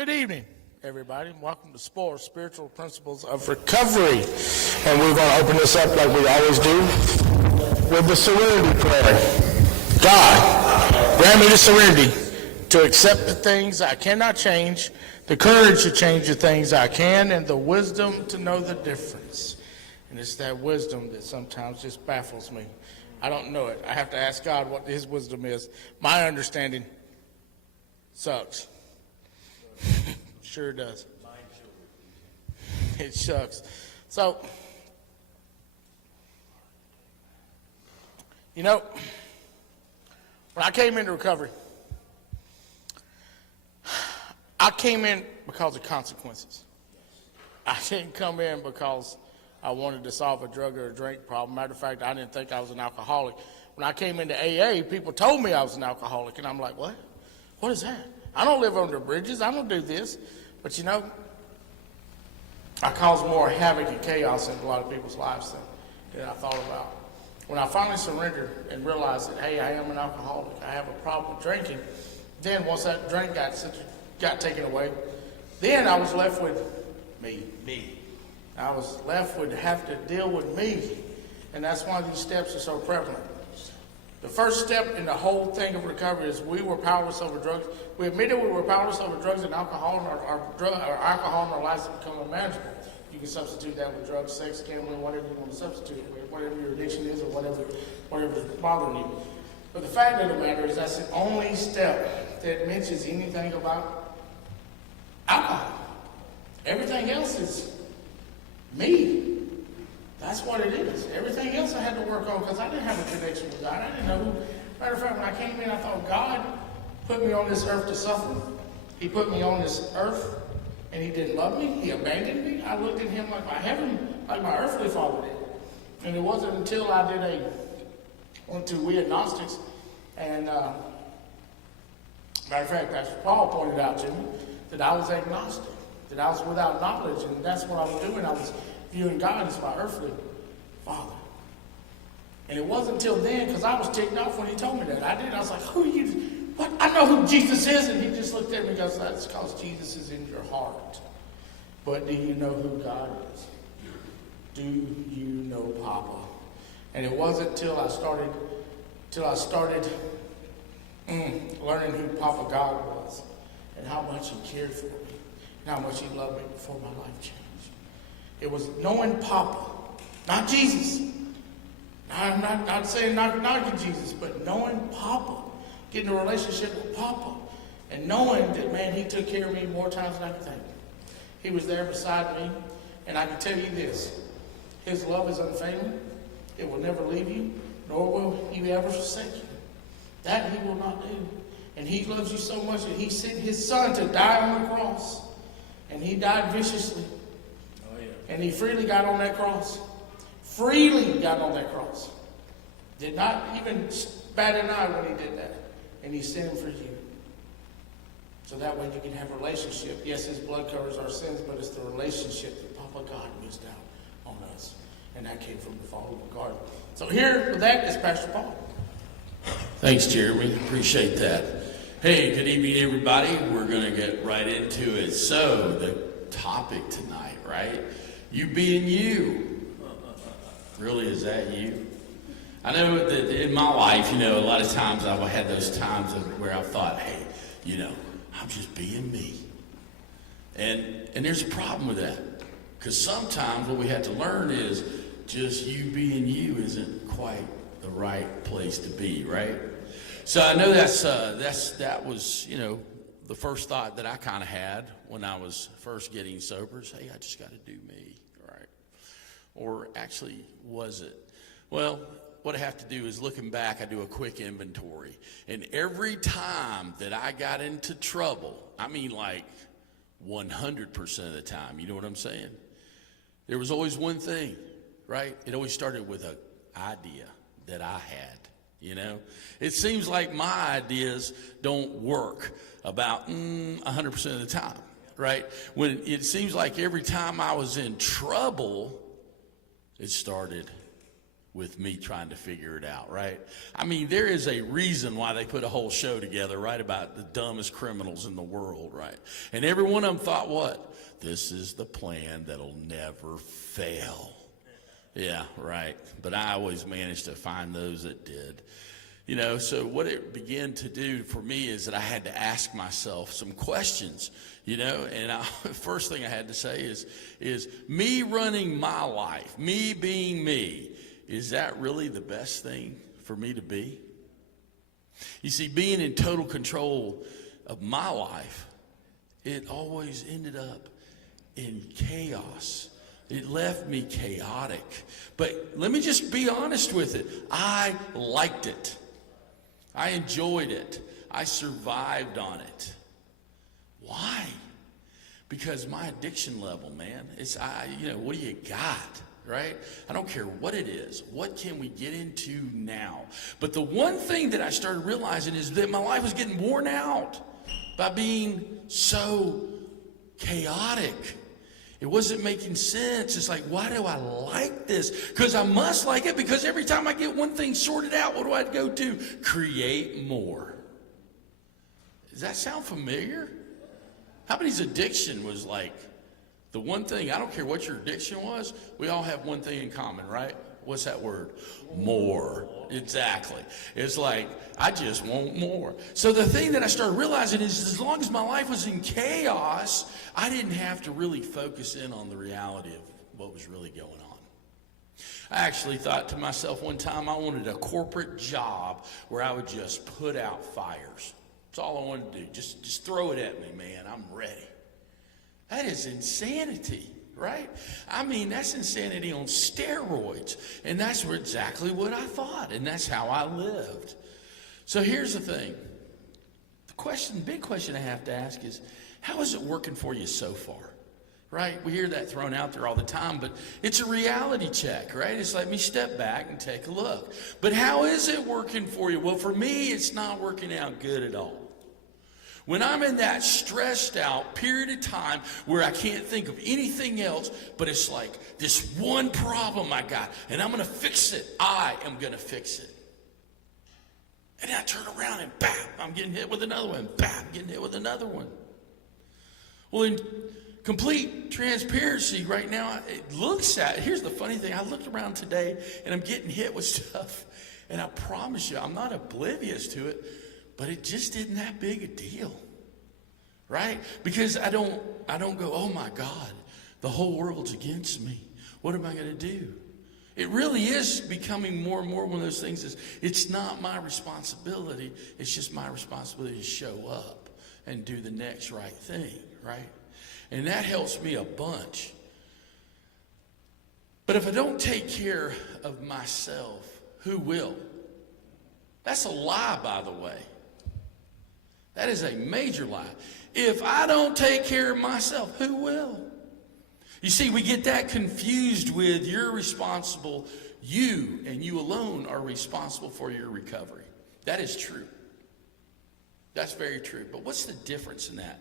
Good evening, everybody. Welcome to SPORE, Spiritual Principles of Recovery. And we're going to open this up like we always do with the serenity prayer. God, grant me the serenity to accept the things I cannot change, the courage to change the things I can, and the wisdom to know the difference. And it's that wisdom that sometimes just baffles me. I don't know it. I have to ask God what his wisdom is. My understanding sucks. Sure does. It sucks. So, you know, when I came into recovery, I came in because of consequences. I didn't come in because I wanted to solve a drug or a drink problem. Matter of fact, I didn't think I was an alcoholic. When I came into AA, people told me I was an alcoholic, and I'm like, what? What is that? I don't live under bridges. I don't do this. But you know, I caused more havoc and chaos in a lot of people's lives than I thought about. When I finally surrendered and realized that, hey, I am an alcoholic, I have a problem with drinking, then once that drink got taken away, then I was left with me. I was left with have to deal with me. And that's why these steps are so prevalent. The first step in the whole thing of recovery is we were powerless over drugs. We admitted we were powerless over drugs and alcohol, and our alcohol in our lives has become unmanageable. You can substitute that with drugs, sex, gambling, whatever you want to substitute it with, whatever your addiction is or whatever is bothering you. But the fact of the matter is that's the only step that mentions anything about alcohol. Everything else is me. That's what it is. Everything else I had to work on because I didn't have a connection with God. I didn't know who. Matter of fact, when I came in, I thought God put me on this earth to suffer. He put me on this earth, and he didn't love me. He abandoned me. I looked at him like my earthly father did. And it wasn't until I went to We Agnostics, and matter of fact, Pastor Paul pointed out to me that I was agnostic, that I was without knowledge, and that's what I was doing. I was viewing God as my earthly father. And it wasn't until then, because I was ticked off when he told me that. I was like, who are you? What? I know who Jesus is. And he just looked at me and goes, that's because Jesus is in your heart. But do you know who God is? Do you know Papa? And it wasn't till I started learning who Papa God was and how much he cared for me and how much he loved me before my life changed. It was knowing Papa, not Jesus. I'm not saying knocking Jesus, but knowing Papa, getting a relationship with Papa, and knowing that, man, he took care of me more times than I could think. He was there beside me, and I can tell you this, his love is unfailing. It will never leave you, nor will he ever forsake you. That he will not do. And he loves you so much that he sent his son to die on the cross, and he died viciously. And he freely got on that cross. Freely got on that cross. Did not even bat an eye when he did that. And he sent him for you. So that way you can have a relationship. Yes, his blood covers our sins, but it's the relationship that Papa God missed out on us. And that came from the fall of the garden. So here with that is Pastor Paul. Thanks, Jeremy. Appreciate that. Hey, good evening, everybody. We're going to get right into it. So the topic tonight, right? You being you. Really, is that you? I know that in my life, a lot of times I've had those times where I've thought, hey, I'm just being me. And there's a problem with that. Because sometimes what we have to learn is just you being you isn't quite the right place to be, right? So I know that was, the first thought that I kind of had when I was first getting sober is, hey, I just got to do me, right? Or actually, was it? Well, what I have to do is looking back, I do a quick inventory. And every time that I got into trouble, I mean like 100% of the time, you know what I'm saying? There was always one thing, right? It always started with an idea that I had. It seems like my ideas don't work about 100% of the time, right? When it seems like every time I was in trouble, it started with me trying to figure it out, right? I mean, there is a reason why they put a whole show together, right, about the dumbest criminals in the world, right? And every one of them thought what? This is the plan that'll never fail. Yeah, right. But I always managed to find those that did. You know, so what it began to do for me is that I had to ask myself some questions, you know, and first thing I had to say is me running my life, me being me, is that really the best thing for me to be? You see, being in total control of my life, it always ended up in chaos. It left me chaotic. But let me just be honest with it. I liked it. I enjoyed it. I survived on it. Why? Because my addiction level, man, what do you got, right? I don't care what it is. What can we get into now? But the one thing that I started realizing is that my life was getting worn out by being so chaotic. It wasn't making sense. It's like, why do I like this? Because I must like it, because every time I get one thing sorted out, what do I go to? Create more. Does that sound familiar? How many's addiction was like the one thing? I don't care what your addiction was. We all have one thing in common, right? What's that word? More. Exactly. It's like, I just want more. So the thing that I started realizing is as long as my life was in chaos, I didn't have to really focus in on the reality of what was really going on. I actually thought to myself one time I wanted a corporate job where I would just put out fires. That's all I wanted to do. Just throw it at me, man. I'm ready. That is insanity. Right? I mean, that's insanity on steroids. And that's exactly what I thought. And that's how I lived. So here's the thing. Big question I have to ask is, how is it working for you so far? Right? We hear that thrown out there all the time, but it's a reality check, right? It's like, let me step back and take a look. But how is it working for you? Well, for me, it's not working out good at all. When I'm in that stressed out period of time where I can't think of anything else, but it's like this one problem I got, and I'm going to fix it. I am going to fix it. And then I turn around and bam, I'm getting hit with another one. Bam, getting hit with another one. Well, in complete transparency right now, here's the funny thing. I looked around today and I'm getting hit with stuff. And I promise you, I'm not oblivious to it. But it just isn't that big a deal, right? Because I don't go, oh my God, the whole world's against me. What am I going to do? It really is becoming more and more one of those things. It's not my responsibility. It's just my responsibility to show up and do the next right thing, right? And that helps me a bunch. But if I don't take care of myself, who will? That's a lie, by the way. That is a major lie. If I don't take care of myself, who will? You see, we get that confused with you're responsible. You and you alone are responsible for your recovery. That is true. That's very true. But what's the difference in that?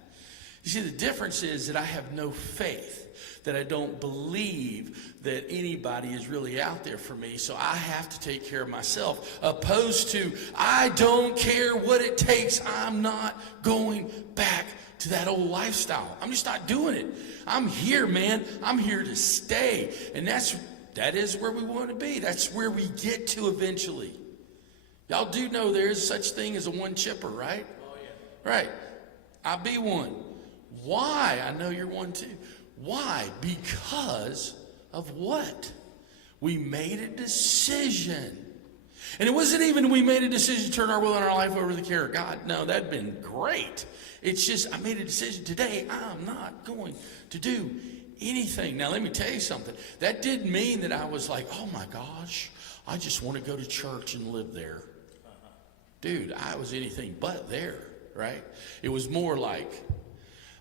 You see, the difference is that I have no faith, that I don't believe that anybody is really out there for me, so I have to take care of myself, opposed to I don't care what it takes. I'm not going back to that old lifestyle. I'm just not doing it. I'm here, man. I'm here to stay. And that is where we want to be. That's where we get to eventually. Y'all do know there is such thing as a one chipper, right? Oh, yeah. Right. I'll be one. Why? I know you're one too. Why? Because of what? We made a decision. And it wasn't even we made a decision to turn our will and our life over to the care of God. No, that'd been great. It's just I made a decision today. I'm not going to do anything. Now, let me tell you something. That didn't mean that I was like, oh my gosh, I just want to go to church and live there. Dude, I was anything but there, right? It was more like,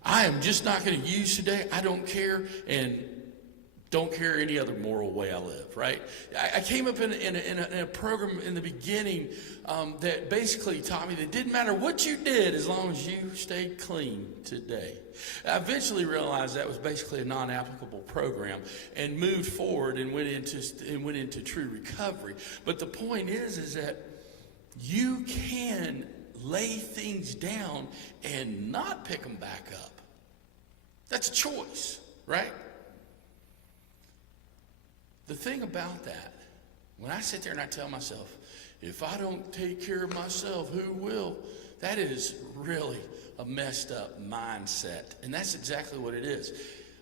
I am just not going to use today. I don't care. And Don't care any other moral way I live, right? I came up in a program in the beginning that basically taught me that it didn't matter what you did as long as you stayed clean today. I eventually realized that was basically a non-applicable program and moved forward and went into true recovery. But the point is that you can lay things down and not pick them back up. That's a choice, right? The thing about that, when I sit there and I tell myself, if I don't take care of myself, who will? That is really a messed up mindset. And that's exactly what it is.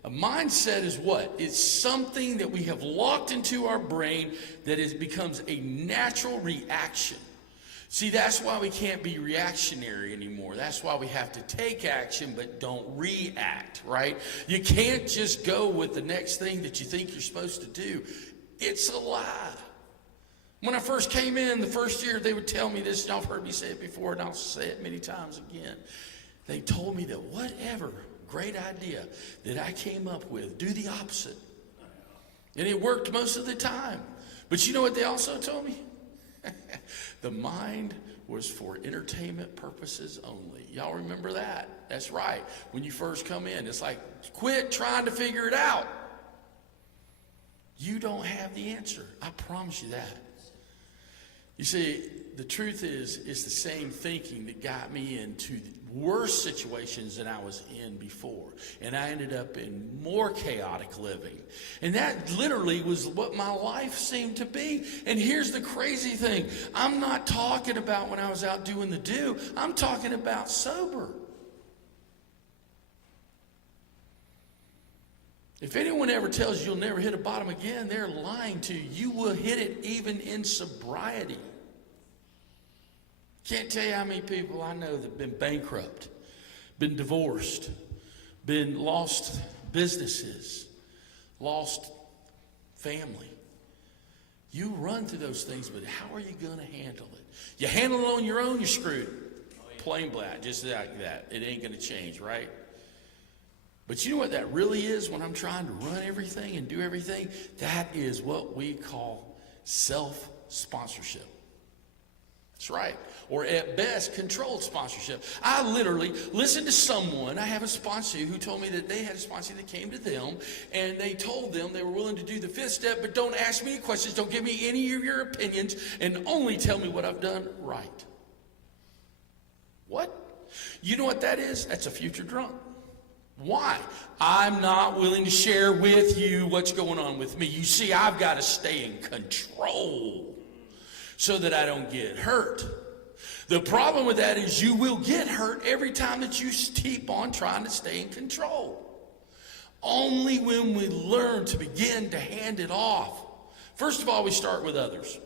A mindset is what? It's something that we have locked into our brain that becomes a natural reaction. See, that's why we can't be reactionary anymore. That's why we have to take action but don't react, right? You can't just go with the next thing that you think you're supposed to do. It's a lie. When I first came in the first year, they would tell me this, and y'all have heard me say it before, and I'll say it many times again. They told me that whatever great idea that I came up with, do the opposite. And it worked most of the time. But you know what they also told me? The mind was for entertainment purposes only. Y'all remember that? That's right. When you first come in, it's like, quit trying to figure it out. You don't have the answer. I promise you that. You see, the truth is, it's the same thinking that got me into worse situations than I was in before. And I ended up in more chaotic living. And that literally was what my life seemed to be. And here's the crazy thing. I'm not talking about when I was out doing the do. I'm talking about sober. If anyone ever tells you you'll never hit a bottom again, they're lying to you. You will hit it even in sobriety. Can't tell you how many people I know that have been bankrupt, been divorced, been lost businesses, lost family. You run through those things, but how are you going to handle it? You handle it on your own, you're screwed. Plain black, just like that. It ain't going to change, right? But you know what that really is when I'm trying to run everything and do everything? That is what we call self-sponsorship. That's right. Or at best, controlled sponsorship. I literally listened to someone, I have a sponsor who told me that they had a sponsor that came to them and they told them they were willing to do the fifth step, but don't ask me any questions, don't give me any of your opinions, and only tell me what I've done right. What? You know what that is? That's a future drunk. Why? I'm not willing to share with you what's going on with me. You see, I've got to stay in control so that I don't get hurt. The problem with that is you will get hurt every time that you keep on trying to stay in control. Only when we learn to begin to hand it off. First of all, we start with others.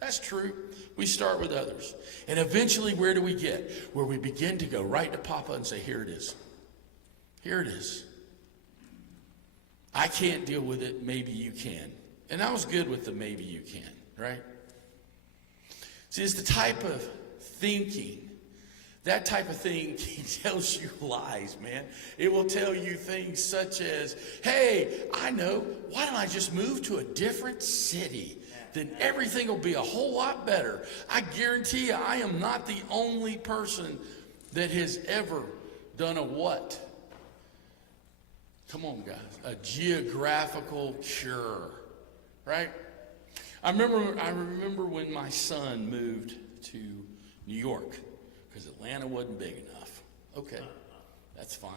That's true. We start with others. And eventually, where do we get? Where we begin to go right to Papa and say, here it is. Here it is. I can't deal with it. Maybe you can. And I was good with the maybe you can, right? See, it's the type of thinking. That type of thing tells you lies, man. It will tell you things such as, hey, I know, why don't I just move to a different city? Then everything will be a whole lot better. I guarantee you, I am not the only person that has ever done a what? Come on, guys. A geographical cure, right? I remember when my son moved to New York because Atlanta wasn't big enough. Okay, that's fine.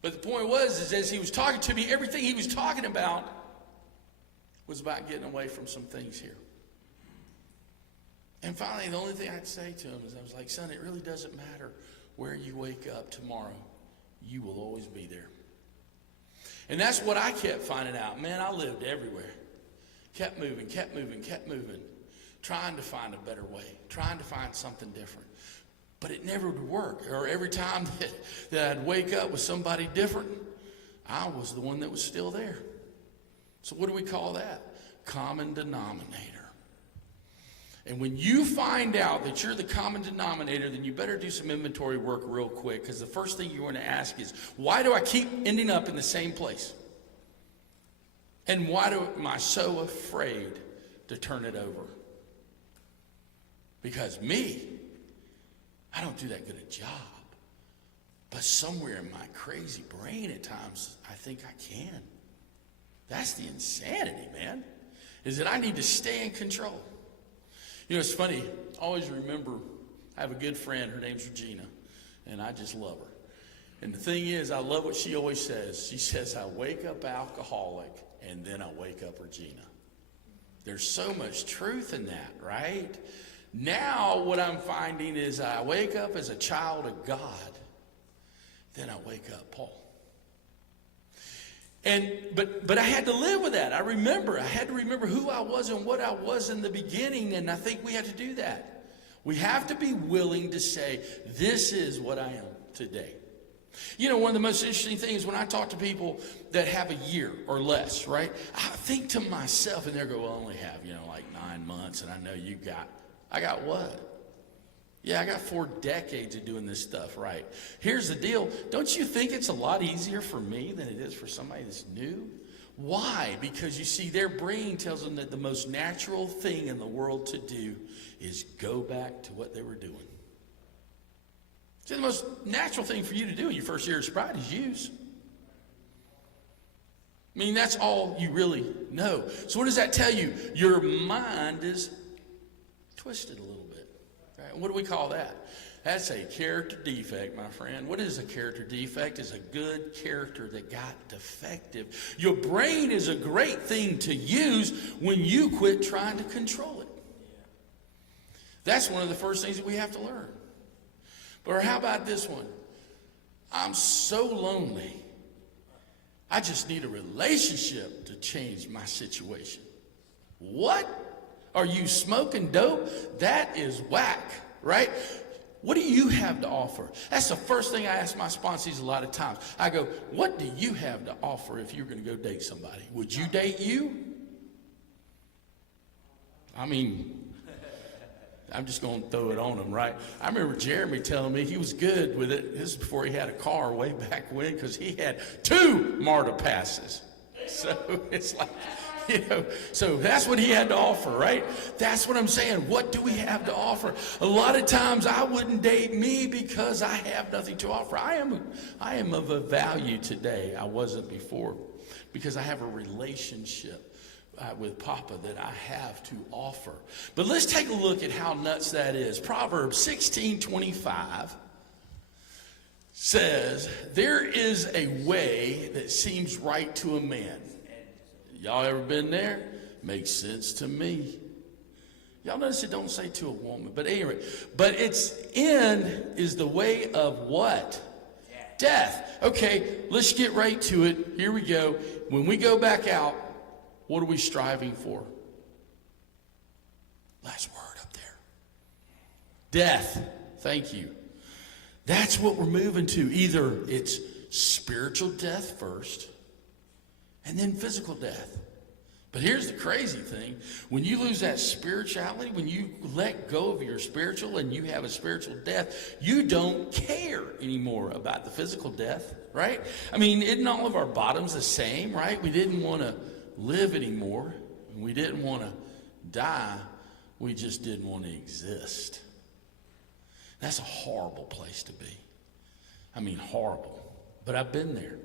But the point was, as he was talking to me, everything he was talking about was about getting away from some things here. And finally, the only thing I'd say to him is, I was like, son, it really doesn't matter where you wake up tomorrow. You will always be there. And that's what I kept finding out. Man, I lived everywhere. Kept moving, trying to find a better way, trying to find something different. But it never would work. Or every time that I'd wake up with somebody different, I was the one that was still there. So what do we call that? Common denominator. And when you find out that you're the common denominator, then you better do some inventory work real quick, because the first thing you want to ask is, why do I keep ending up in the same place? And why am I so afraid to turn it over? Because me, I don't do that good a job. But somewhere in my crazy brain at times, I think I can. That's the insanity, man, is that I need to stay in control. You know, it's funny, I always remember, I have a good friend, her name's Regina, and I just love her. And the thing is, I love what she always says. She says, I wake up alcoholic, and then I wake up Regina. There's so much truth in that, right? Now what I'm finding is I wake up as a child of God, then I wake up Paul. But I had to live with that. I had to remember who I was and what I was in the beginning, and I think we have to do that. We have to be willing to say, this is what I am today. You know, one of the most interesting things when I talk to people that have a year or less, right? I think to myself, and they go, well, I only have, like 9 months, and I know I got what? Yeah, I got 4 decades of doing this stuff, right? Here's the deal. Don't you think it's a lot easier for me than it is for somebody that's new? Why? Because you see, their brain tells them that the most natural thing in the world to do is go back to what they were doing. See, the most natural thing for you to do in your first year of sobriety is use. I mean, that's all you really know. So what does that tell you? Your mind is twisted a little bit. Right? What do we call that? That's a character defect, my friend. What is a character defect? It's a good character that got defective. Your brain is a great thing to use when you quit trying to control it. That's one of the first things that we have to learn. Or how about this one? I'm so lonely. I just need a relationship to change my situation. What? Are you smoking dope? That is whack, right? What do you have to offer? That's the first thing I ask my sponsees a lot of times. I go, what do you have to offer if you're going to go date somebody? Would you date you? I mean, I'm just going to throw it on them, right? I remember Jeremy telling me he was good with it. This is before he had a car way back when, because he had 2 MARTA passes. So it's like, so that's what he had to offer, right? That's what I'm saying. What do we have to offer? A lot of times I wouldn't date me because I have nothing to offer. I am of a value today I wasn't before, because I have a relationship with Papa that I have to offer. But let's take a look at how nuts that is. Proverbs 16:25 says, there is a way that seems right to a man. Y'all ever been there? Makes sense to me. Y'all notice it don't say to a woman, but anyway, but its end is the way of what? Death. Okay, let's get right to it. Here we go. When we go back out, what are we striving for? Last word up there. Death. Thank you. That's what we're moving to. Either it's spiritual death first, and then physical death. But here's the crazy thing. When you lose that spirituality, when you let go of your spiritual and you have a spiritual death, you don't care anymore about the physical death, right? I mean, isn't all of our bottoms the same, right? We didn't want to live anymore. We didn't want to die. We just didn't want to exist. That's a horrible place to be. I mean, horrible. But I've been there.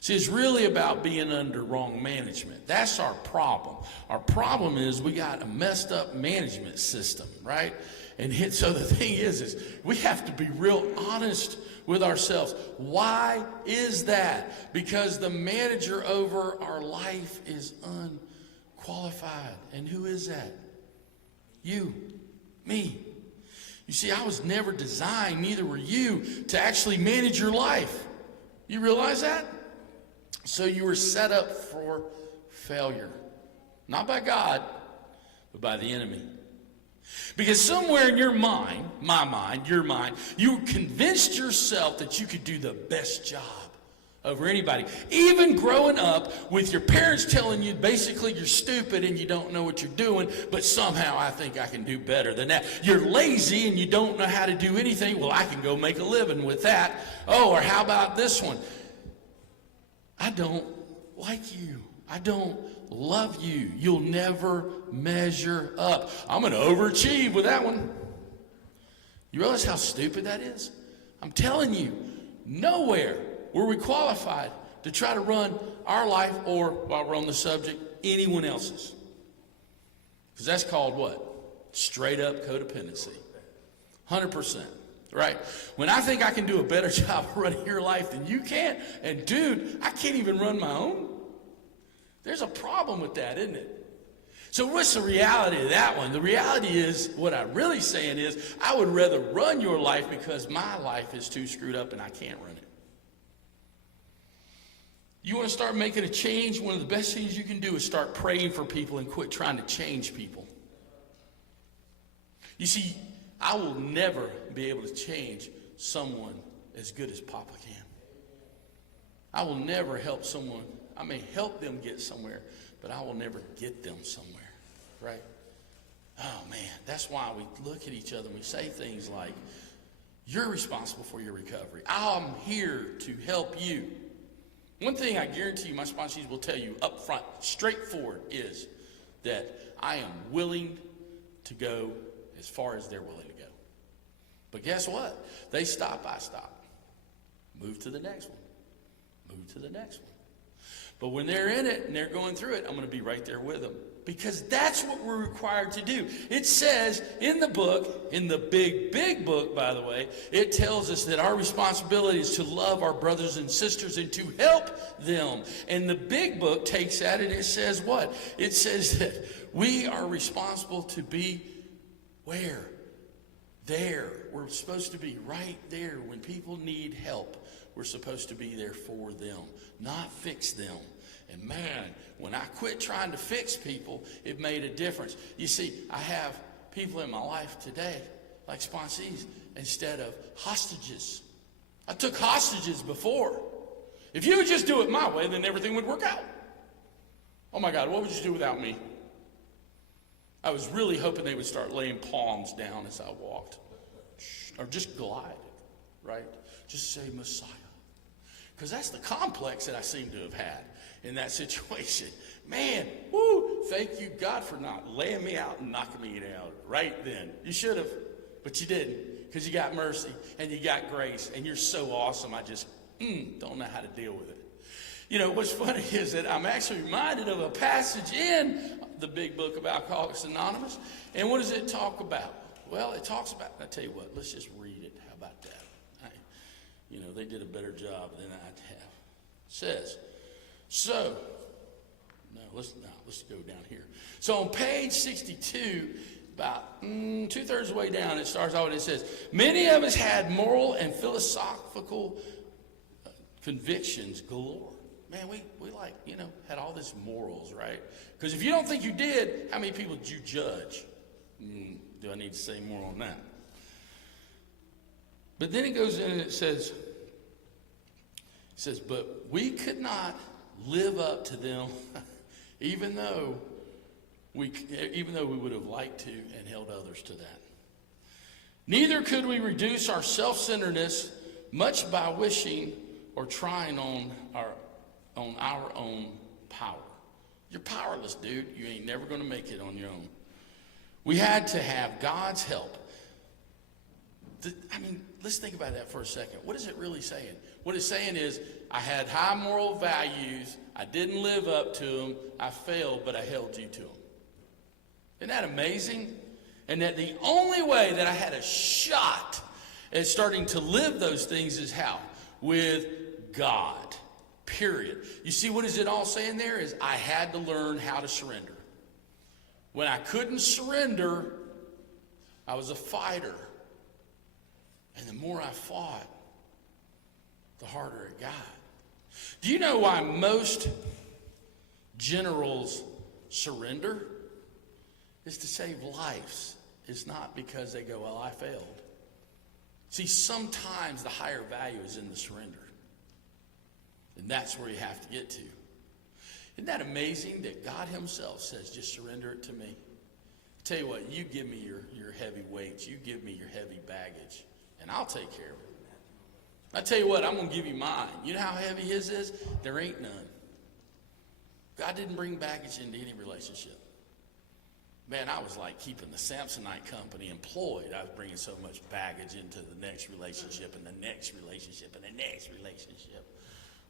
See, it's really about being under wrong management. That's our problem. Our problem is we got a messed up management system, right? And so the thing is we have to be real honest with ourselves. Why is that? Because the manager over our life is unqualified. And who is that? You, me. You see, I was never designed, neither were you, to actually manage your life. You realize that? So you were set up for failure. Not by God, but by the enemy. Because somewhere in your mind, my mind, your mind, you convinced yourself that you could do the best job over anybody. Even growing up with your parents telling you basically you're stupid and you don't know what you're doing, but somehow I think I can do better than that. You're lazy and you don't know how to do anything. Well, I can go make a living with that. Oh, or how about this one? I don't like you. I don't love you. You'll never measure up. I'm going to overachieve with that one. You realize how stupid that is? I'm telling you, nowhere were we qualified to try to run our life, or, while we're on the subject, anyone else's. Because that's called what? Straight up codependency. 100%. Right? When I think I can do a better job of running your life than you can, and dude, I can't even run my own. There's a problem with that, isn't it? So what's the reality of that one? The reality is, what I'm really saying is, I would rather run your life because my life is too screwed up and I can't run it. You want to start making a change? One of the best things you can do is start praying for people and quit trying to change people. You see, I will never be able to change someone as good as Papa can. I will never help someone. I may help them get somewhere, but I will never get them somewhere, right? Oh, man, that's why we look at each other and we say things like, you're responsible for your recovery. I'm here to help you. One thing I guarantee you my sponsees will tell you up front, straightforward, is that I am willing to go as far as they're willing to go. But guess what? They stop, I stop. Move to the next one. Move to the next one. But when they're in it and they're going through it, I'm going to be right there with them. Because that's what we're required to do. It says in the book, in the big book, by the way, it tells us that our responsibility is to love our brothers and sisters and to help them. And the big book takes that and it says what? It says that we are responsible to be where? There. We're supposed to be right there. When people need help, we're supposed to be there for them, not fix them. And man, when I quit trying to fix people, it made a difference. You see, I have people in my life today, like sponsees, instead of hostages. I took hostages before. If you would just do it my way, then everything would work out. Oh my God, what would you do without me? I was really hoping they would start laying palms down as I walked. Or just glide, right? Just say Messiah. Because that's the complex that I seem to have had in that situation. Man, woo, thank you, God, for not laying me out and knocking me out right then. You should have, but you didn't, because you got mercy and you got grace, and you're so awesome. I just don't know how to deal with it. You know, what's funny is that I'm actually reminded of a passage in the big book of Alcoholics Anonymous. And what does it talk about? Well, it talks about, I tell you what, let's just read it. How about that? They did a better job than I'd have. It says, let's go down here. So on page 62, about 2/3 of the way down, it starts out and it says, many of us had moral and philosophical convictions galore. Man, we had all this morals, right? Because if you don't think you did, how many people did you judge? Do I need to say more on that? But then it goes in and it says, but we could not live up to them, even though we would have liked to and held others to that. Neither could we reduce our self-centeredness much by wishing or trying on our own power. You're powerless, dude. You ain't never going to make it on your own. We had to have God's help. Let's think about that for a second. What is it really saying? What it's saying is, I had high moral values. I didn't live up to them. I failed, but I held you to them. Isn't that amazing? And that the only way that I had a shot at starting to live those things is how? With God. Period. You see, what is it all saying there is I had to learn how to surrender. When I couldn't surrender, I was a fighter. And the more I fought, the harder it got. Do you know why most generals surrender? It's to save lives. It's not because they go, well, I failed. See, sometimes the higher value is in the surrender. And that's where you have to get to. Isn't that amazing that God himself says, just surrender it to me? Tell you what, you give me your heavy weights. You give me your heavy baggage. And I'll take care of it. I tell you what, I'm going to give you mine. You know how heavy his is? There ain't none. God didn't bring baggage into any relationship. Man, I was like keeping the Samsonite company employed. I was bringing so much baggage into the next relationship and the next relationship and the next relationship.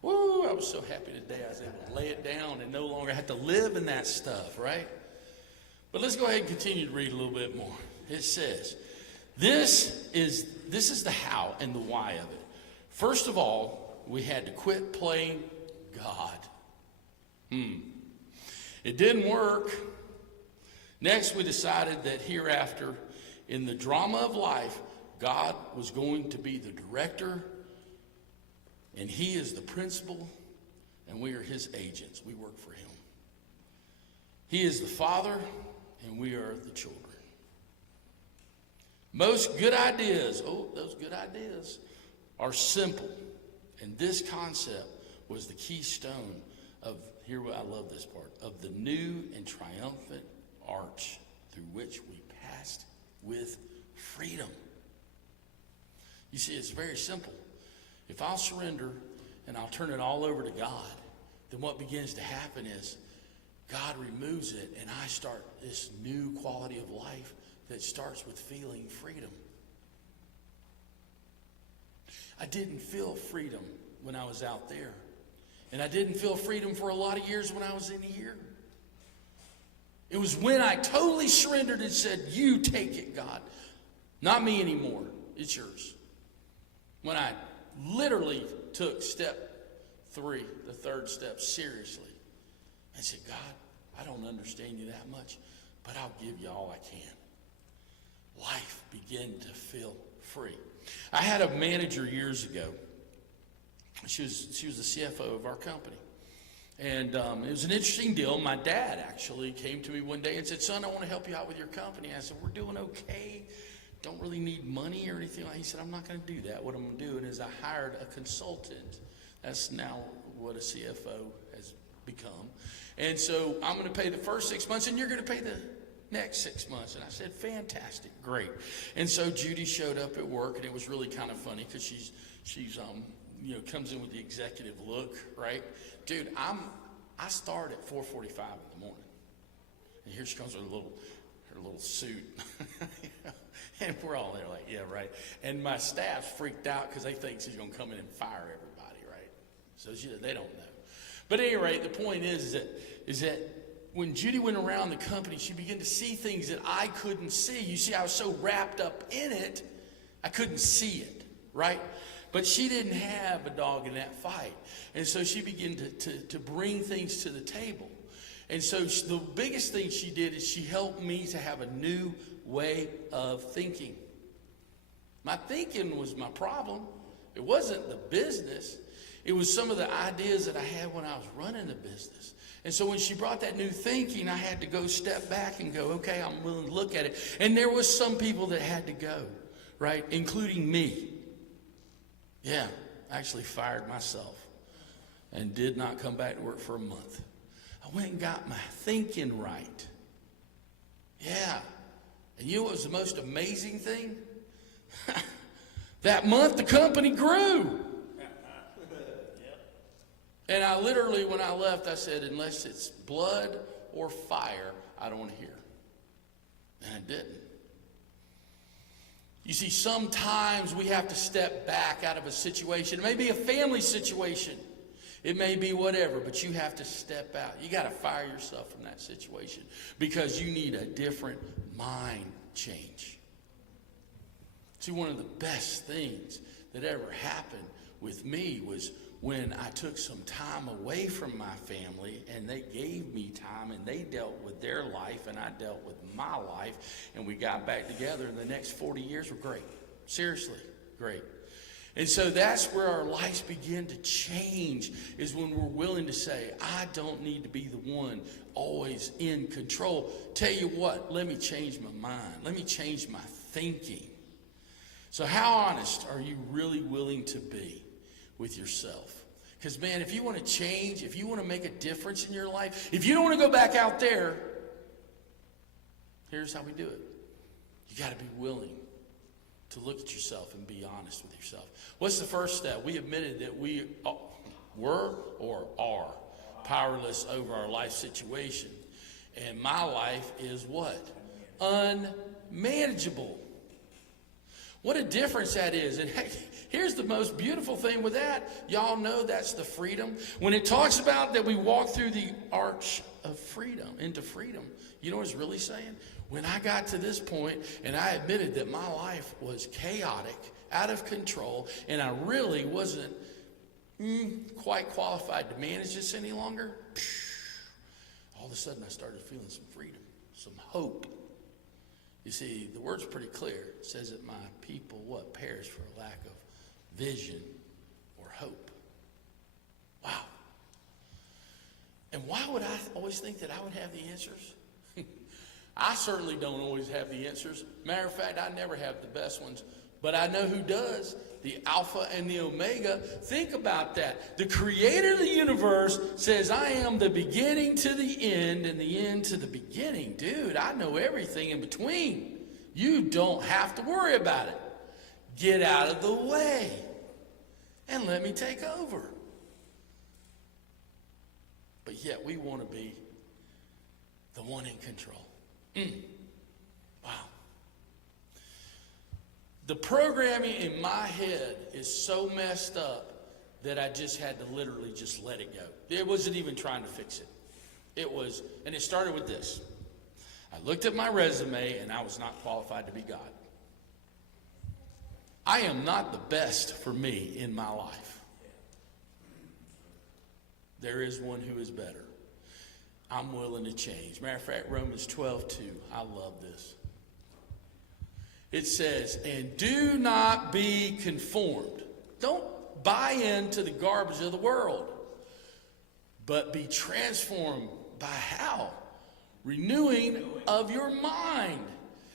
Woo, I was so happy today I was able to lay it down and no longer have to live in that stuff, right? But let's go ahead and continue to read a little bit more. It says, this is the how and the why of it. First of all, we had to quit playing God. It didn't work. Next, we decided that hereafter, in the drama of life, God was going to be the director, and he is the principal, and we are his agents. We work for him. He is the father, and we are the children. Most good ideas, those good ideas, are simple. And this concept was the keystone of, here I love this part, of the new and triumphant arch through which we passed with freedom. You see, it's very simple. If I'll surrender and I'll turn it all over to God, then what begins to happen is God removes it and I start this new quality of life that starts with feeling freedom. I didn't feel freedom when I was out there. And I didn't feel freedom for a lot of years when I was in here. It was when I totally surrendered and said, you take it, God. Not me anymore. It's yours. When I literally took step 3, the third step, seriously. I said, God, I don't understand you that much, but I'll give you all I can. Life began to feel free. I had a manager years ago. She was the CFO of our company. And it was an interesting deal. My dad actually came to me one day and said, son, I want to help you out with your company. I said, we're doing okay. Don't really need money or anything like that. He said, I'm not going to do that. What I'm going to do is I hired a consultant. That's now what a CFO has become. And so I'm going to pay the first 6 months and you're going to pay the next 6 months. And I said, fantastic, great. And so Judy showed up at work, and it was really kind of funny because she's comes in with the executive look, right? Dude, I start at 4:45 in the morning. And here she comes with her little suit. And we're all there like, yeah, right. And my staff's freaked out because they think she's going to come in and fire everybody, right? So they don't know. But at any rate, the point is that when Judy went around the company, she began to see things that I couldn't see. You see, I was so wrapped up in it, I couldn't see it, right? But she didn't have a dog in that fight. And so she began to bring things to the table. And so the biggest thing she did is she helped me to have a new way of thinking. My thinking was my problem. It wasn't the business. It was some of the ideas that I had when I was running the business. And so when she brought that new thinking, I had to go step back and go, okay, I'm willing to look at it. And there was some people that had to go, right, including me. Yeah, I actually fired myself and did not come back to work for a month. I went and got my thinking right. Yeah. And you know what was the most amazing thing? That month the company grew. And I literally, when I left, I said, unless it's blood or fire, I don't want to hear. And I didn't. You see, sometimes we have to step back out of a situation. It may be a family situation. It may be whatever, but you have to step out. You got to fire yourself from that situation because you need a different mind change. See, one of the best things that ever happened with me was when I took some time away from my family and they gave me time and they dealt with their life and I dealt with my life and we got back together and the next 40 years were great. Seriously, great. And so that's where our lives begin to change, is when we're willing to say, I don't need to be the one always in control. Tell you what, let me change my mind. Let me change my thinking. So how honest are you really willing to be with yourself? Because, man, if you want to change, if you want to make a difference in your life, if you don't want to go back out there, here's how we do it. You got to be willing to look at yourself and be honest with yourself. What's the first step? We admitted that we were or are powerless over our life situation. And my life is what? Unmanageable. What a difference that is. And hey, here's the most beautiful thing with that. Y'all know that's the freedom. When it talks about that we walk through the arch of freedom, into freedom, you know what it's really saying? When I got to this point and I admitted that my life was chaotic, out of control, and I really wasn't quite qualified to manage this any longer, all of a sudden I started feeling some freedom, some hope. You see, the word's pretty clear. It says that my people, what, perish for a lack of vision or hope. Wow. And why would I always think that I would have the answers? I certainly don't always have the answers. Matter of fact, I never have the best ones. But I know who does. The Alpha and the Omega. Think about that. The creator of the universe says, I am the beginning to the end and the end to the beginning. Dude, I know everything in between. You don't have to worry about it. Get out of the way and let me take over. But yet we want to be the one in control. Wow. The programming in my head is so messed up that I just had to literally just let it go. It wasn't even trying to fix it. It was, and it started with this. I looked at my resume and I was not qualified to be God. I am not the best for me in my life. There is one who is better. I'm willing to change. Matter of fact, Romans 12:2. I love this. It says, and do not be conformed. Don't buy into the garbage of the world, but be transformed by how? Renewing of your mind.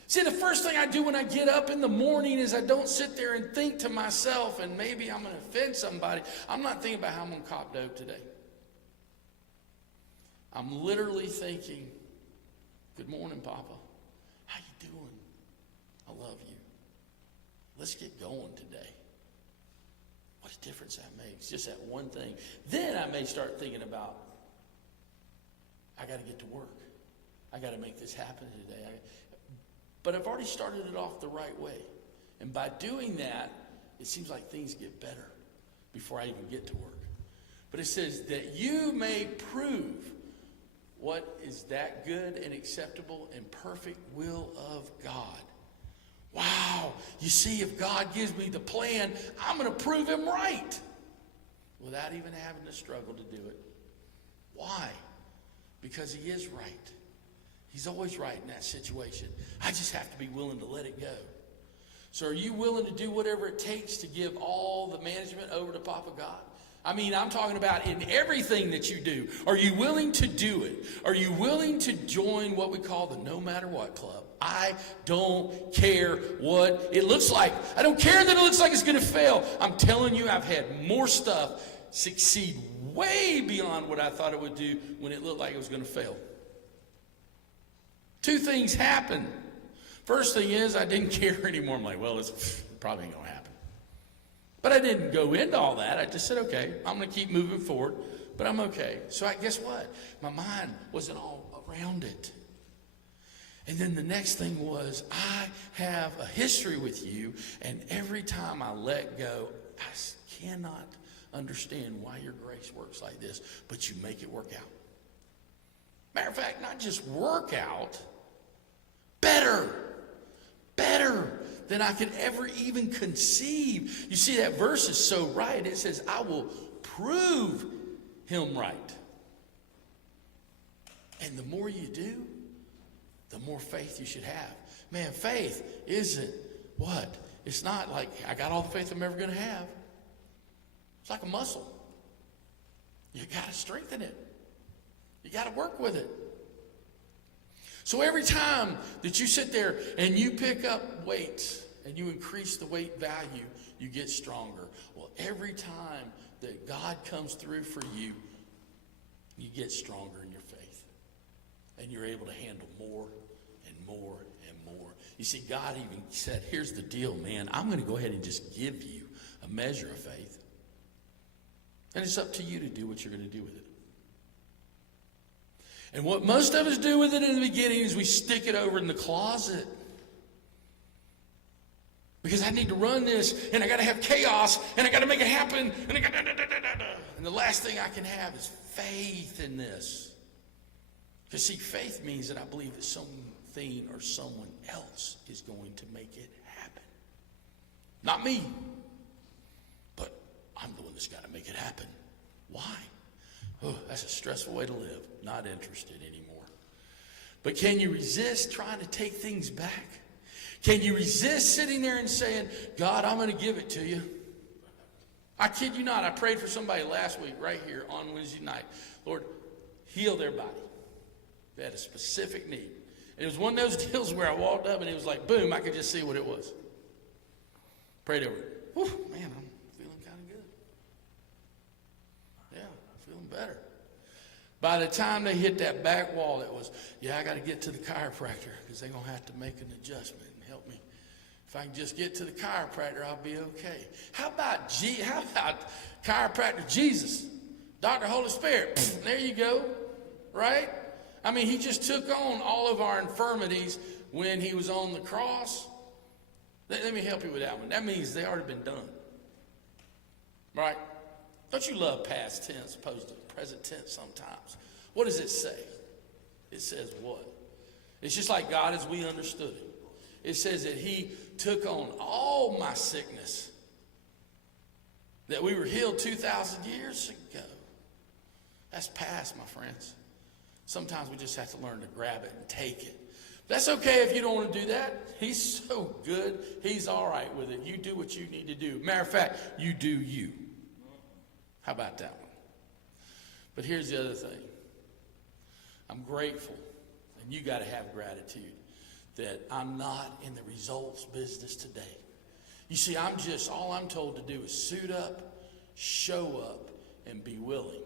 See, the first thing I do when I get up in the morning is I don't sit there and think to myself, and maybe I'm going to offend somebody. I'm not thinking about how I'm going to cop dope today. I'm literally thinking, good morning, Papa. How you doing? I love you. Let's get going today. What a difference that makes. Just that one thing. Then I may start thinking about, I got to get to work. I got to make this happen today. But I've already started it off the right way. And by doing that, it seems like things get better before I even get to work. But it says that you may prove what is that good and acceptable and perfect will of God. Wow. You see, if God gives me the plan, I'm going to prove him right without even having to struggle to do it. Why? Because he is right. He's always right in that situation. I just have to be willing to let it go. So are you willing to do whatever it takes to give all the management over to Papa God? I mean, I'm talking about in everything that you do. Are you willing to do it? Are you willing to join what we call the no matter what club? I don't care what it looks like. I don't care that it looks like it's going to fail. I'm telling you, I've had more stuff succeed way beyond what I thought it would do when it looked like it was going to fail. Two things happened. First thing is I didn't care anymore. I'm like, well, it's probably ain't going to happen. But I didn't go into all that. I just said, okay, I'm going to keep moving forward, but I'm okay. So guess what? My mind wasn't all around it. And then the next thing was, I have a history with you, and every time I let go, I cannot understand why your grace works like this, but you make it work out. Matter of fact, not just work out, better than I could ever even conceive. You see, that verse is so right. It says, I will prove him right. And the more you do, the more faith you should have. Man, faith isn't what? It's not like I got all the faith I'm ever going to have. It's like a muscle. You got to strengthen it. You got to work with it. So every time that you sit there and you pick up weights and you increase the weight value, you get stronger. Well, every time that God comes through for you, you get stronger in your faith. And you're able to handle more and more and more. You see, God even said, here's the deal, man. I'm going to go ahead and just give you a measure of faith. And it's up to you to do what you're going to do with it. And what most of us do with it in the beginning is we stick it over in the closet. Because I need to run this, and I got to have chaos, and I got to make it happen, and and the last thing I can have is faith in this. Because see, faith means that I believe that something or someone else is going to make it happen. Not me, but I'm the one that's got to make it happen. Why? Oh, that's a stressful way to live. Not interested anymore. But can you resist trying to take things back? Can you resist sitting there and saying, God, I'm going to give it to you? I kid you not. I prayed for somebody last week right here on Wednesday night. Lord, heal their body. They had a specific need. And it was one of those deals where I walked up and it was like, boom, I could just see what it was. Prayed over it. Whew, man, I'm feeling kind of good. Yeah, I'm feeling better. By the time they hit that back wall, it was, I got to get to the chiropractor because they're going to have to make an adjustment. Help me. If I can just get to the chiropractor, I'll be okay. How about chiropractor Jesus? Dr. Holy Spirit. There you go. Right? I mean, he just took on all of our infirmities when he was on the cross. Let me help you with that one. That means they already been done. Right? Don't you love past tense opposed to present tense sometimes? What does it say? It says what? It's just like God as we understood it. It says that he took on all my sickness, that we were healed 2,000 years ago. That's past, my friends. Sometimes we just have to learn to grab it and take it. That's okay if you don't want to do that. He's so good. He's all right with it. You do what you need to do. Matter of fact, you do you. How about that one? But here's the other thing. I'm grateful, and you got to have gratitude, that I'm not in the results business today. You see, all I'm told to do is suit up, show up, and be willing.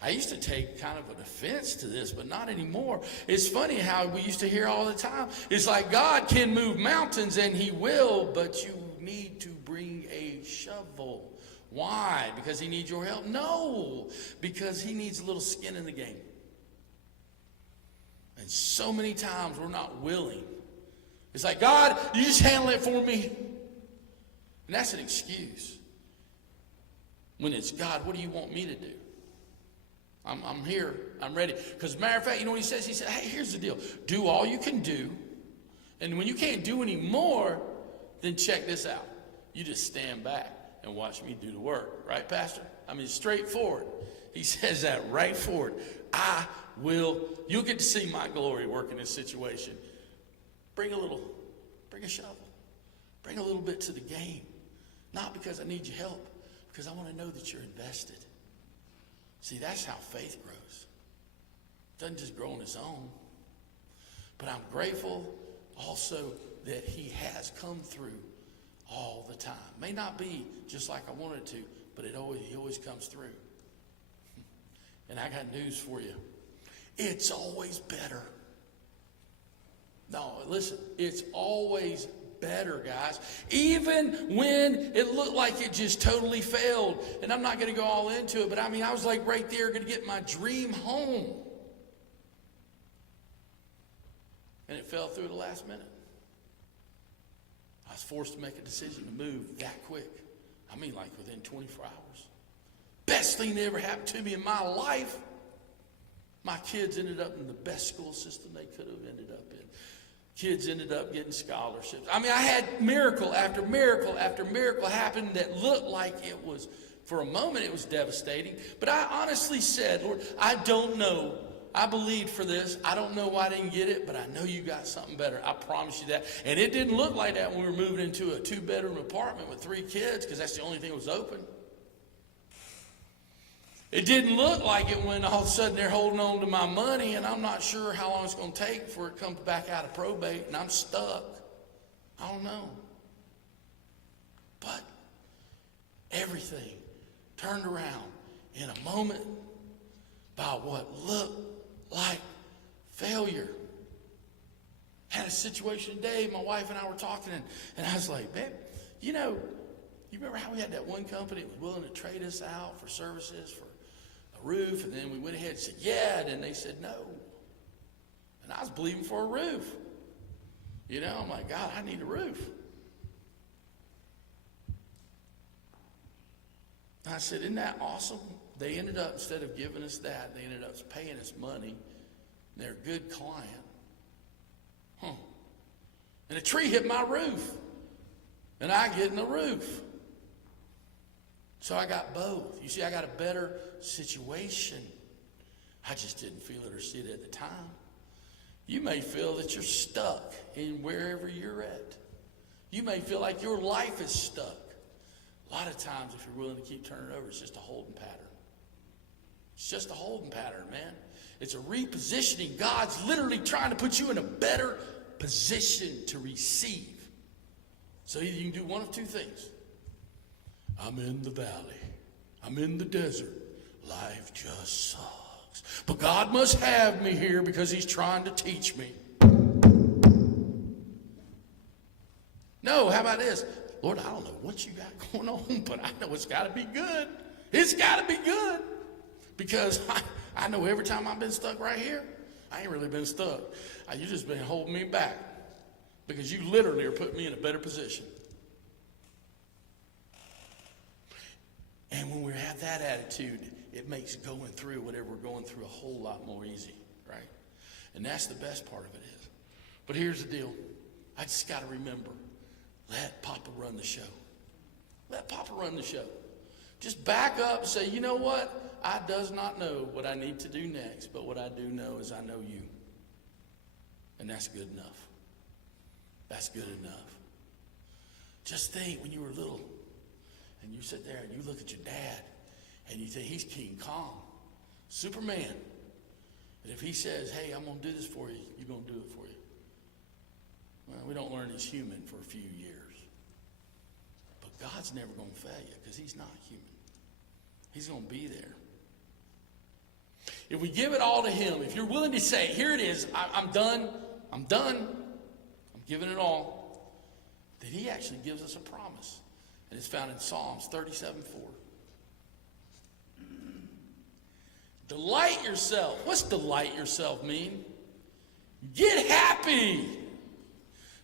I used to take kind of an offense to this, but not anymore. It's funny how we used to hear all the time. It's like God can move mountains, and he will, but you need to bring a shovel. Why? Because he needs your help? No, because he needs a little skin in the game. And so many times we're not willing. It's like, God, you just handle it for me. And that's an excuse. When it's, God, what do you want me to do? I'm here. I'm ready. Because matter of fact, you know what he says? He said, hey, here's the deal. Do all you can do. And when you can't do any more, then check this out. You just stand back and watch me do the work. Right, Pastor? I mean, straightforward. He says that right forward. You'll get to see my glory work in this situation. Bring a shovel. Bring a little bit to the game. Not because I need your help, because I want to know that you're invested. See, that's how faith grows. It doesn't just grow on its own. But I'm grateful also that he has come through all the time. May not be just like I wanted to, but he always comes through. And I got news for you. It's always better. No, listen, it's always better, guys. Even when it looked like it just totally failed. And I'm not going to go all into it, but I mean, I was like right there going to get my dream home. And it fell through the last minute. I was forced to make a decision to move that quick. I mean, like within 24 hours. Best thing that ever happened to me in my life. My kids ended up in the best school system they could have ended up in. Kids ended up getting scholarships. I mean, I had miracle after miracle after miracle happen that looked like it was, for a moment, it was devastating. But I honestly said, Lord, I don't know. I believed for this. I don't know why I didn't get it, but I know you got something better. I promise you that. And it didn't look like that when we were moving into a 2-bedroom apartment with 3 kids, because that's the only thing that was open. It didn't look like it when all of a sudden they're holding on to my money, and I'm not sure how long it's going to take before it comes back out of probate, and I'm stuck. I don't know. But everything turned around in a moment by what looked like failure. Had a situation today, my wife and I were talking, and I was like, babe, you remember how we had that one company that was willing to trade us out for services for a roof? And then we went ahead and said, yeah. And then they said no. And I was believing for a roof. You know, I'm like, God, I need a roof. And I said, isn't that awesome? They ended up, instead of giving us that, they ended up paying us money. They're a good client. And a tree hit my roof. And I get in the roof. So I got both. You see, I got a better situation. I just didn't feel it or see it at the time. You may feel that you're stuck in wherever you're at. You may feel like your life is stuck. A lot of times, if you're willing to keep turning it over, it's just a holding pattern. It's just a holding pattern, man. It's a repositioning. God's literally trying to put you in a better position to receive. So either you can do one of two things. I'm in the valley. I'm in the desert. Life just sucks. But God must have me here because he's trying to teach me. No, how about this? Lord, I don't know what you got going on, but I know it's got to be good. It's got to be good. Because I know every time I've been stuck right here, I ain't really been stuck. You just been holding me back. Because you literally are putting me in a better position. And when we have that attitude, it makes going through whatever we're going through a whole lot more easy, right? And that's the best part of it is. But here's the deal. I just got to remember, let Papa run the show. Let Papa run the show. Just back up and say, you know what? I does not know what I need to do next, but what I do know is I know you. And that's good enough. That's good enough. Just think when you were little and you sit there and you look at your dad and you think he's King Kong, Superman. And if he says, hey, I'm going to do this for you, you're going to do it for you. Well, we don't learn he's human for a few years. But God's never going to fail you because he's not human. He's going to be there. If we give it all to him, if you're willing to say, here it is, I'm done, I'm giving it all, then he actually gives us a promise. And it's found in Psalms 37:4. Delight yourself. What's delight yourself mean? Get happy.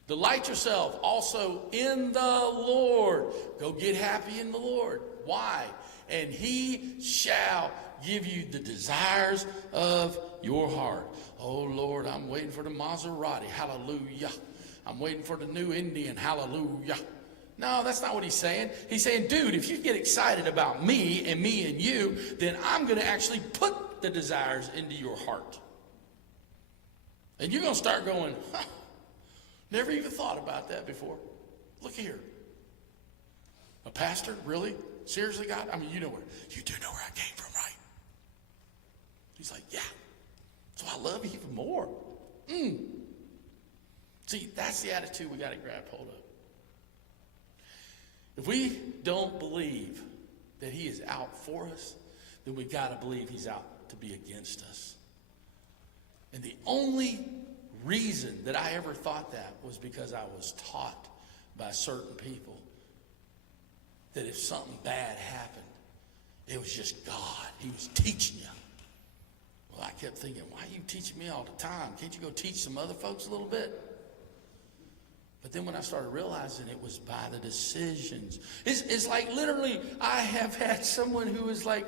Delight yourself also in the Lord. Go get happy in the Lord. Why? And he shall give you the desires of your heart. Oh, Lord, I'm waiting for the Maserati. Hallelujah. I'm waiting for the new Indian. Hallelujah. No, that's not what he's saying. He's saying, dude, if you get excited about me and you, then I'm going to actually put the desires into your heart. And you're going to start going, never even thought about that before. Look here. A pastor? Really? Seriously, God? I mean, you do know where I came from, right? He's like, yeah. So I love you even more. See, that's the attitude we got to grab hold of. If we don't believe that he is out for us, then we got to believe he's out to be against us. And the only reason that I ever thought that was because I was taught by certain people that if something bad happened, it was just God. He was teaching you. Well, I kept thinking, why are you teaching me all the time? Can't you go teach some other folks a little bit? But then when I started realizing it was by the decisions. It's like literally I have had someone who was like,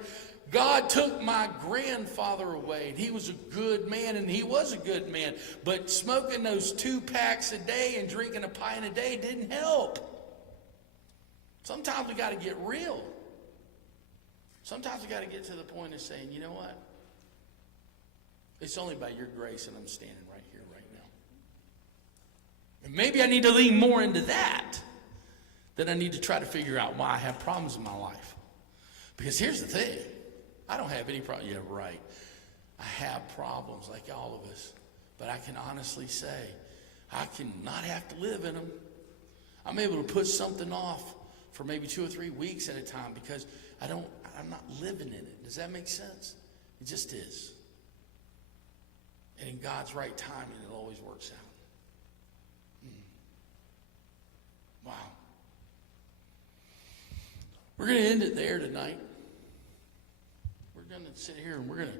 God took my grandfather away. And he was a good man, and he was a good man. But smoking those 2 packs a day and drinking a pint a day didn't help. Sometimes we got to get real. Sometimes we got to get to the point of saying, you know what? It's only by your grace that I'm standing right here, right now. And maybe I need to lean more into that than I need to try to figure out why I have problems in my life. Because here's the thing. I don't have any problem. Yeah, right. I have problems like all of us. But I can honestly say, I can not have to live in them. I'm able to put something off for maybe 2 or 3 weeks at a time because I'm not living in it. Does that make sense? It just is. And in God's right timing, it always works out. Wow. We're going to end it there tonight. We're going to to sit here and we're going to,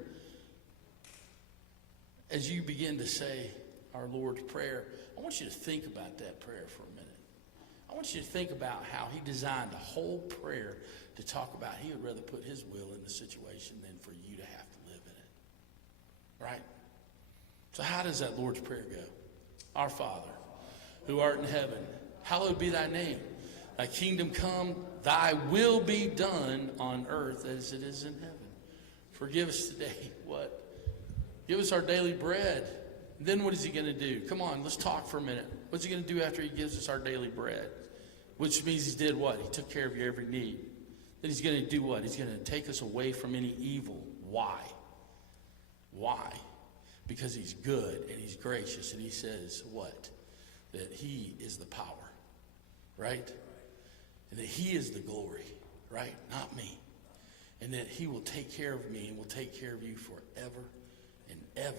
as you begin to say our Lord's Prayer, I want you to think about that prayer for a minute. I want you to think about how he designed a whole prayer to talk about he would rather put his will in the situation than for you to have to live in it. Right? So how does that Lord's Prayer go? Our Father, who art in heaven, hallowed be thy name. Thy kingdom come, thy will be done on earth as it is in heaven. Forgive us today what? Give us our daily bread. Then what is he going to do? Come on, let's talk for a minute. What's he going to do after he gives us our daily bread? Which means he did what? He took care of your every need. Then he's going to do what? He's going to take us away from any evil. Why? Why? Because he's good and he's gracious, and he says what? That he is the power, right? And that he is the glory, right? Not me. And that he will take care of me and will take care of you forever and ever